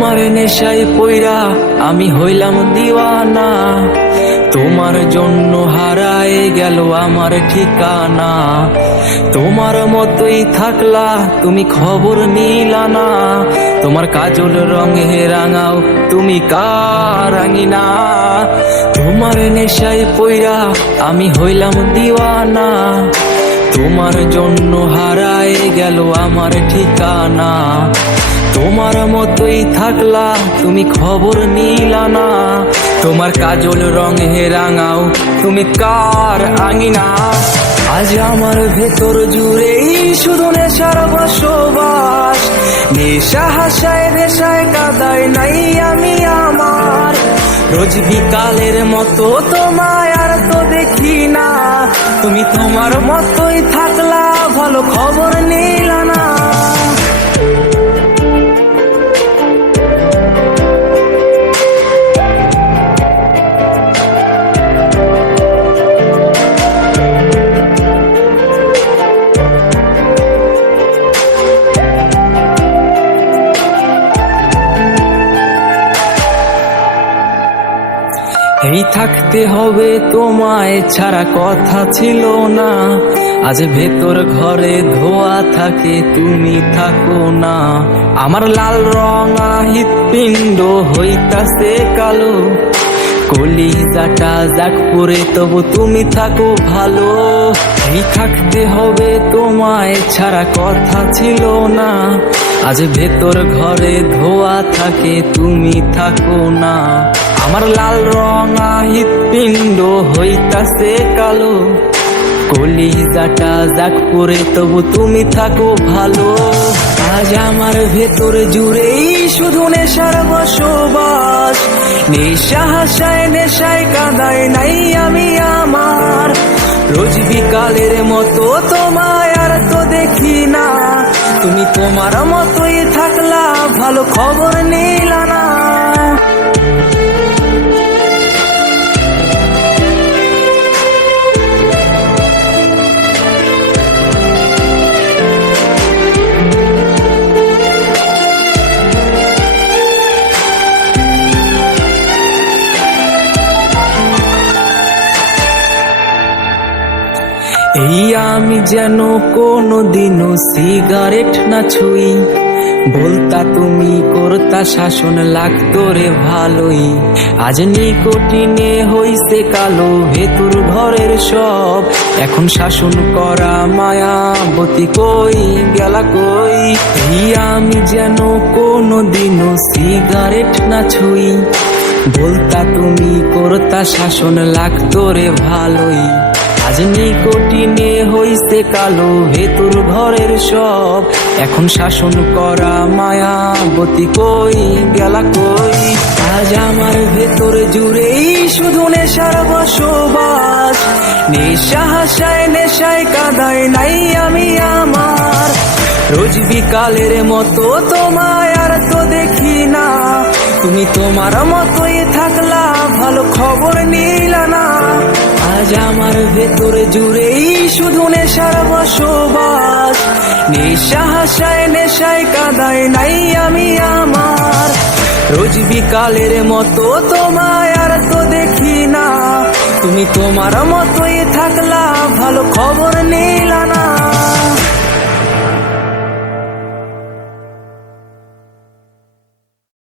তোমার নেশায় পইরা আমি হইলাম দিওয়ানা, তোমার জন্য হারায় গেল আমার ঠিকানা। তোমার মতোই থাকলা তুমি খবর নিলা না, তোমার কাজল রঙে রাঙাও তুমি কারাঙিনা। তোমার নেশায় পইরা আমি হইলাম দিওয়ানা, তোমার জন্য হারায় গেল আমার ঠিকানা। তোমার মতোই থাকলা তুমি খবর নিলা না, তোমার কাজল রঙে রাঙাও তুমি কার আঙিনা। আজ আমার ভেতর জুড়েই শুধু নেশার বসবাস, নেশা হাসায় নেশায় কাদায় নাই আমি আমার। রোজ বিকালের মতো তোমায় আর তো দেখি না, তুমি তোমার মতোই থাকলা ভালো খবর নিলা না। এই থাকতে হবে তোমায় ছাড়া কথা ছিল না, আজ ভেতর ঘরে ধোয়া থাকে তুমি থাকো না। আমার লাল রঙা হৃৎপিণ্ড হইতাছে কালো, কলিজাটা জাগ পরে তবু তুমি থাকো ভালো। এই থাকতে হবে তোমায় ছাড়া কথা ছিল না, আজ ভেতর ঘরে ধোয়া থাকে তুমি থাকো না। আমার লাল রঙা হৃৎপিণ্ড হইতাছে কালো, কলিজাটা জাগ পরে তবু তুমি থাকো ভালো। আজ আমার ভেতর জুড়েই শুধু নেশার বসবাস, নেশা হাসায় নেশায় কাঁদায় নাই আমি আমার। রোজ বিকালের মতো তোমায় আর তো দেখি না, তুমি তোমার মতোই থাকলা ভালো খবর নিলা না। এই আমি যেন কোনোদিনও সিগারেট না ছুঁই, বলতা তুমি করতা শাসন লাগতো রে ভালোই। আজ নিকোটিনে হইছে কালো ভেতর ঘরের সব, এখন শাসন করা মায়াবতী কই গেলা কই। এই আমি যেন কোনোদিনও সিগারেট না ছুঁই, বলতা তুমি করতা শাসন লাগতো রে ভালোই। আজ নিকোটিনে হইছে কালো ভেতর ঘরের সব, এখন শাসন করা মায়াবতী কই গেলা কই। আজ আমার ভেতর জুড়েই শুধু নেশার বসবাস, নেশা হাসায় নেশায় কাদায় নাই আমি আমার। রোজ বিকালের মতো তোমায় আর তো দেখি না, তুমি তোমার মতোই থাকলা ভালো খবর নিলা না। আজ আমার ভেতর জুড়েই শুধু নেশার বসবাস, নেশা হাসায় নেশায় কাদায় নাই আমি আমার। রোজ বিকালের মতো তোমায় আর তো দেখি না, তুমি তোমার মতোই থাকলা ভালো খবর নিলা।